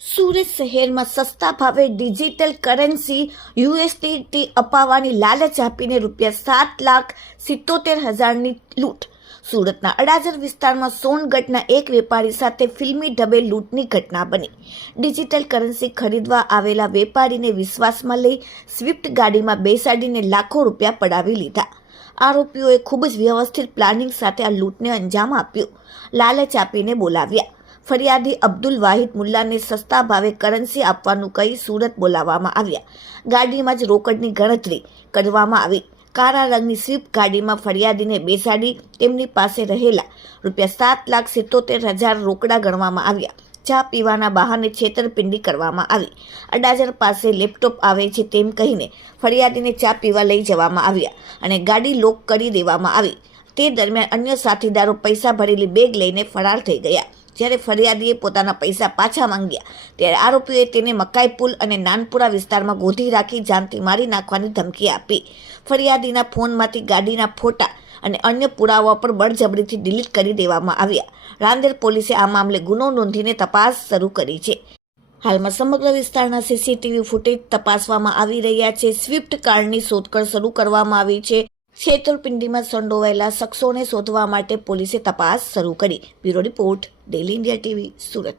સુરત શહેરમાં સસ્તા ભાવે ડિજિટલ કરન્સી યુએસડીટી અપાવવાની લાલચ આપીને ₹7,77,000ની લૂંટ. સુરતના અડાજણ વિસ્તારમાં સોનગઢના એક વેપારી સાથે ફિલ્મી ઢબે લૂંટની ઘટના બની. ડિજિટલ કરન્સી ખરીદવા આવેલા વેપારીને વિશ્વાસમાં લઈ સ્વિફ્ટ ગાડીમાં બેસાડીને લાખો રૂપિયા પડાવી લીધા. આરોપીઓએ ખૂબ જ વ્યવસ્થિત પ્લાનિંગ સાથે આ લૂંટને અંજામ આપ્યો. લાલચ આપીને બોલાવ્યા. ફરિયાદી અબ્દુલ વાહિદ મુલ્લાને સસ્તા ભાવે કરન્સી આપવાનું કહી સુરત બોલાવવામાં આવ્યા. ગાડીમાં જ રોકડની ગણતરી કરવામાં આવી. કાળા રંગની સ્વિફ્ટ ગાડીમાં ફરિયાદીને બેસાડી તેમની પાસે રહેલા ₹7,77,000 રોકડા ગણવામાં આવ્યા. ચા પીવાના બહાને છેતરપિંડી કરવામાં આવી. અડાજણ પાસે લેપટોપ આવે છે તેમ કહીને ફરિયાદીને ચા પીવા લઈ જવામાં આવ્યા અને ગાડી લોક કરી દેવામાં આવી. તે દરમિયાન અન્ય સાથીદારો પૈસા ભરેલી બેગ લઈને ફરાર થઈ ગયા. જ્યારે ફરિયાદીએ પોતાના પૈસા પાછા માંગ્યા ત્યારે આરોપીઓએ તેને મકાઈ પુલ અને નાનપુરા વિસ્તારમાં ગોધી રાખી જાનથી મારી નાખવાની ધમકી આપી. ફરિયાદીના ફોનમાંથી ગાડીના ફોટા અને અન્ય પુરાવા પર બળજબરીથી ડિલીટ કરી દેવામાં આવ્યા. રાંદેર પોલીસે આ મામલે ગુનો નોંધીને તપાસ શરૂ કરી છે. હાલમાં સમગ્ર વિસ્તારના સીસીટીવી ફૂટેજ તપાસવામાં આવી રહ્યા છે. સ્વિફ્ટ કારની શોધખોળ શરૂ કરવામાં આવી છે. છેતરપિંડીમાં સંડોવાયેલા શખ્સોને શોધવા માટે પોલીસે તપાસ શરૂ કરી. Bureau report, daily India TV, Surat.